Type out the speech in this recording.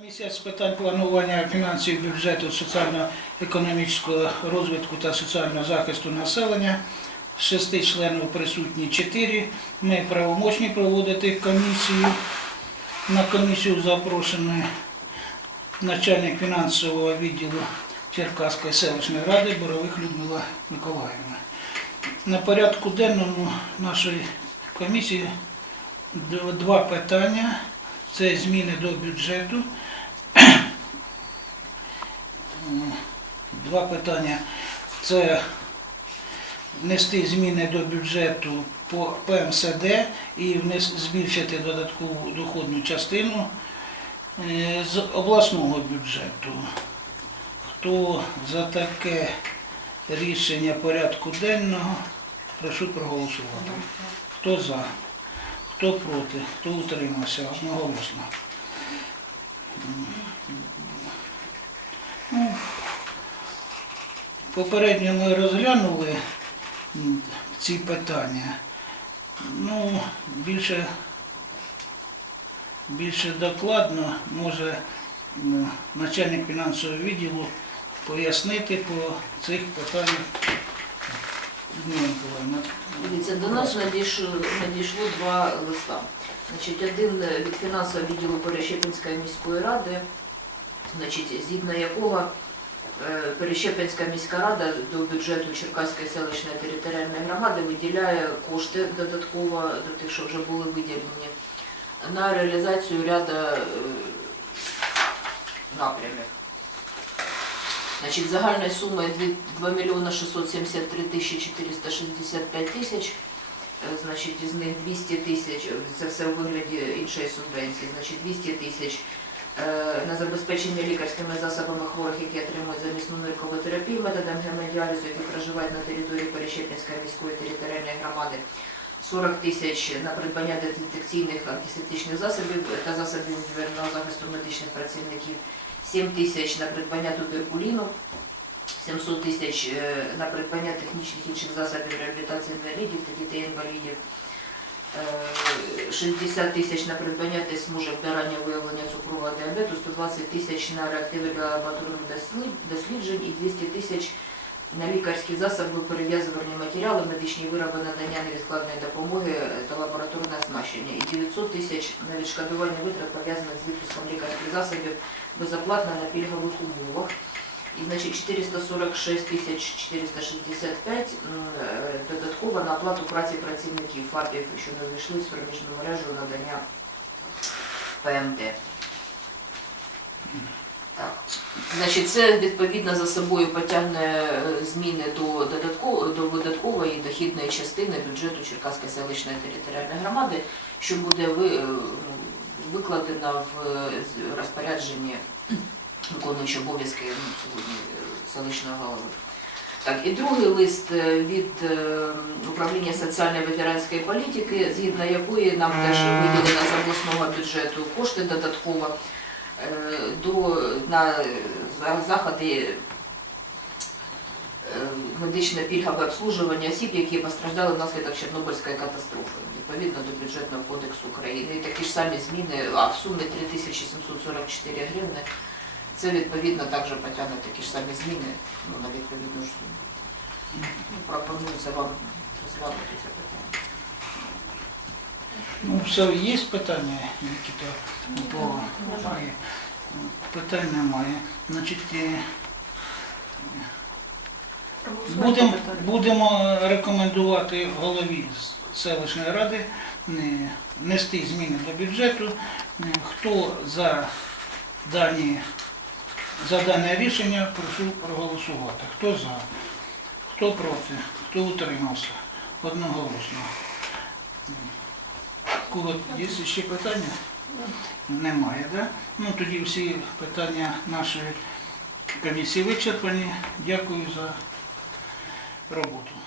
Комісія з питань планування фінансів, бюджету, соціально-економічного розвитку та соціального захисту населення. Шести членів присутні чотири. Ми правомочні проводити комісію. На комісію запрошений начальник фінансового відділу Черкаської селищної ради Борових Людмила Миколаївна. На порядку денному нашої комісії два питання. Це зміни до бюджету. Два питання. Це внести зміни до бюджету по ПМСД і збільшити додаткову доходну частину е, з обласного бюджету. Хто за таке рішення порядку денного, прошу проголосувати. Хто за? Хто проти? Хто утримався? Одноголосно. Ну, Попередньо ми розглянули ці питання. Ну, більше, більше докладно може начальник фінансового відділу пояснити по цих питаннях. Дивіться, до нас надійшло, надійшло два листа. Значить, один від фінансового відділу Перещепинської міської ради, значить, згідно якого е, Перещепинська міська рада до бюджету Черкаської селищної територіальної громади виділяє кошти додатково до тих, що вже були виділені, на реалізацію ряду е, напрямів. Значить, загальною сумою 2 мільйони 673 тисячі 465 тисяч. Е, Значить, із них 200 тисяч, е, це все у вигляді іншої субвенції, значить 200 тисяч е, на забезпечення лікарськими засобами хворих, які отримують замісну ниркову терапію методом гемодіалізу, які проживають на території Перещепінської міської територіальної громади. 40 тисяч на придбання дезінфекційних антисептичних засобів та засобів індивідуального захисту медичних працівників. 7 тисяч на придбання туберкуліну, 700 тисяч е, на придбання технічних інших засобів реабілітації інвалідів та дітей-інвалідів, Е, 60 тисяч на придбання тест-смужок для раннього виявлення цукрового діабету, 120 тисяч на реактиви для лабораторних досліджень і 200 тисяч на лікарські засоби, перев'язувальні матеріали, медичні вироби надання невідкладної допомоги та лабораторне оснащення. І 900 тисяч на відшкодування витрат пов'язаних з випуском лікарських засобів безоплатно на пільгових умовах. І значить 446 тисяч 465 м, е, додатково на оплату праці працівників ФАПів, що не увійшли в проміжну мережу надання ПМД. Так. Значить, це відповідно за собою потягне е, зміни до додаткової до видаткової дохідної частини бюджету Черкаської селищної територіальної громади, що буде ви, е, ну, викладена в е, розпорядженні виконуючи обов'язки ну, сьогодні е, селищного голови. Так, і другий лист е, від управління соціальної ветеранської політики, згідно якої нам теж виділено з обласного бюджету кошти додатково до, на заходи медичне пільгове обслуговування осіб, які постраждали внаслідок Чорнобильської катастрофи, відповідно до бюджетного кодексу України. І такі ж самі зміни, а в сумі 3744 гривни. Це відповідно також потягне такі ж самі зміни ну, на відповідну ж суму. Ну, пропонується вам розглянути це питання. Ну, все, є питання, Нікіта? По... Немає. Питань немає. Значить, е, будемо, рекомендувати голові селищної ради е, внести зміни до бюджету. Е, Хто за дані за дане рішення, прошу проголосувати. Хто за? Хто проти? Хто утримався? Одноголосно. Кого є ще питання? Немає, так? Да? Ну тоді всі питання нашої комісії вичерпані. Дякую за роботу.